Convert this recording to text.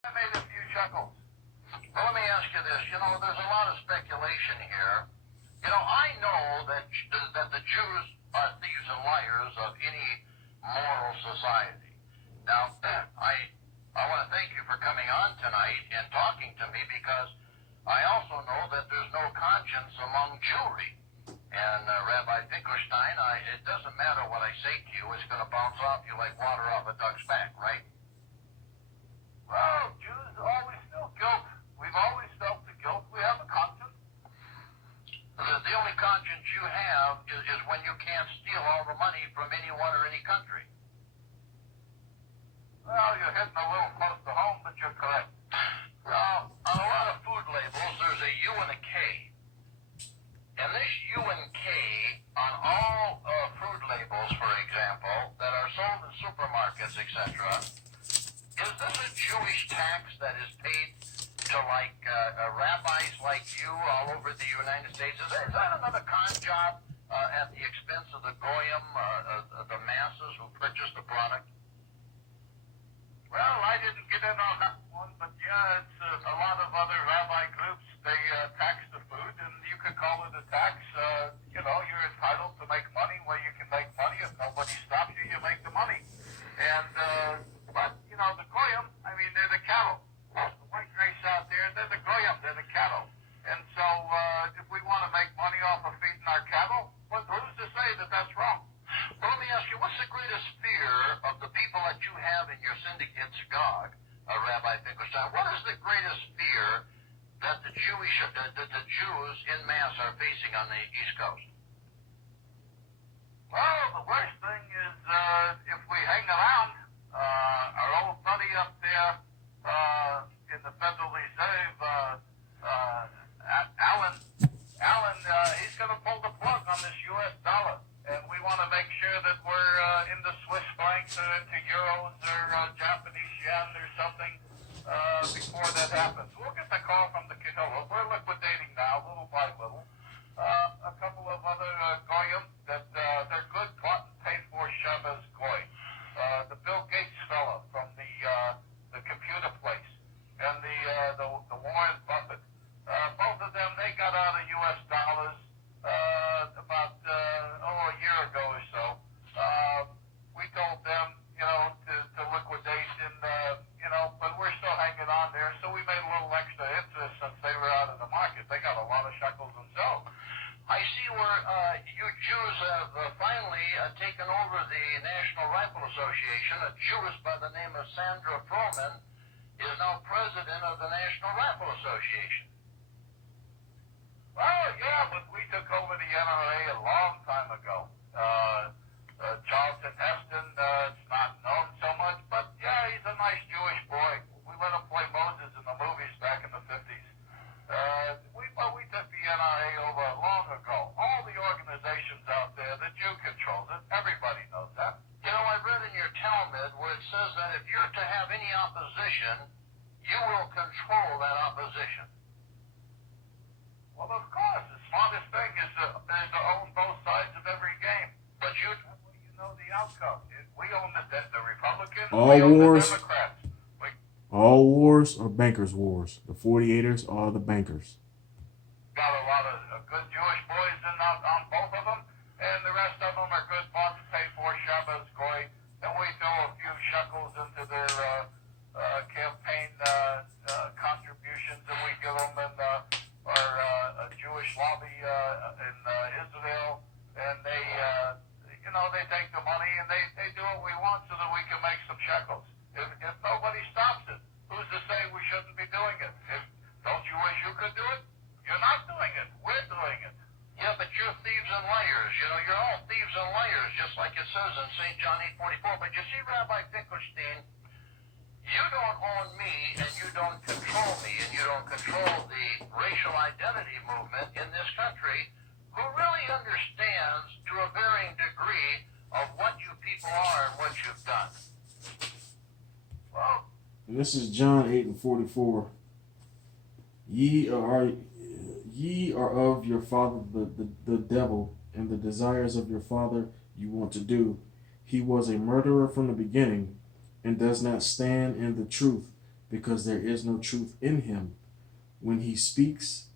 I made a few chuckles. Well, let me ask you this. There's a lot of speculation here. I know that the Jews are thieves and liars of any moral society. Now, I want to thank you for coming on tonight and talking to me, because I also know that there's no conscience among Jewry. And Rabbi Finkelstein, it doesn't matter what I say to you, it's going to bounce off you like water off a duck's back, right? Well, Jews always feel guilt. We've always felt the guilt. We have a conscience. The only conscience you have is when you can't steal all the money from anyone or any country. Well, you're hitting a little close to home, but you're correct. Well, on a lot of food labels, there's a U and a K. And this U and K on all food labels, for example, that are sold in supermarkets, etc., is this a Jewish tax that is paid to, rabbis like you all over the United States? Is that another con job at the expense of the goyim, the masses who purchase the product? Well, I didn't get in on that one, but yeah, it's a lot of other rabbi groups. They tax the food, and you could call it a tax. You're entitled to make money where you can make money. If nobody stops you, you make the money. And but the goyim, they're the cattle. The white race out there, they're the goyim, they're the cattle. And so if we want to make money off of feeding our cattle, who's to say that that's wrong? Well, let me ask you, what's the greatest fear of the people that you have in your syndicate synagogue, Rabbi Finkelstein? What is the greatest fear that the Jews in mass are facing on the East Coast? Well, the worst thing is if we hang around, our old buddy up there in the Federal Reserve, Alan, he's going to pull the plug on this U.S. dollar. And we want to make sure that we're in the Swiss francs or into euros or Japanese yen or something before that happens. We'll get the call from the Kehillah. We're liquidating now, little by little. A couple of other goyim that they're good, bought and paid for Shabbos goy. The Bill Gates fella from the computer place, and the Warren Buffett. Both of them, they got out of U.S. dollars about a year ago or so. We told them, to liquidate, and but we're still hanging on there. So we made a little extra interest since they were out of the market. They got a lot of shekels themselves. I see where you Jews have finally taken over the National Rifle Association. A Jewess by the name of Sandra Froman is now president of the National Rifle Association. Well, yeah, but we took over the NRA a long time ago. Charlton Heston, it's not known so much, but yeah, he's a nice Jewish boy. We let him play Moses in the movies back in the 50s. We took the NRA over long ago. All the organizations out there, the Jew controls it. Everybody knows that. I read in your Talmud where it says that if you're to have any opposition, you will control that opposition. Well, of course, the smartest thing is to own both sides of every game. But you know the outcome. We own the Republicans, we own the Democrats. All wars are bankers' wars. The 48ers are the bankers. Got a lot of good Jewish boys on both of them, and the rest of them are good bought to pay for Shabbos goy, and we throw a few shekels into their campaign contributions, and we give them our Jewish lobby in Israel, and they take the money and they do what we want so that we can make some shekels. If nobody stops it, who's to say we shouldn't be doing it? Don't you wish you could do it? You're not doing it. We're doing it. Yeah, but you're thieves and liars. You're all thieves and liars, just like it says in St. John 8:44. But you see, Rabbi Finkelstein, you don't own me, and you don't control me, and you don't control the racial identity movement in this country, who really understands to a varying degree of what you people are and what you've done. Well, and this is John 8:44. Ye are of your father the devil, and the desires of your father you want to do. He was a murderer from the beginning, and does not stand in the truth, because there is no truth in him. When he speaks,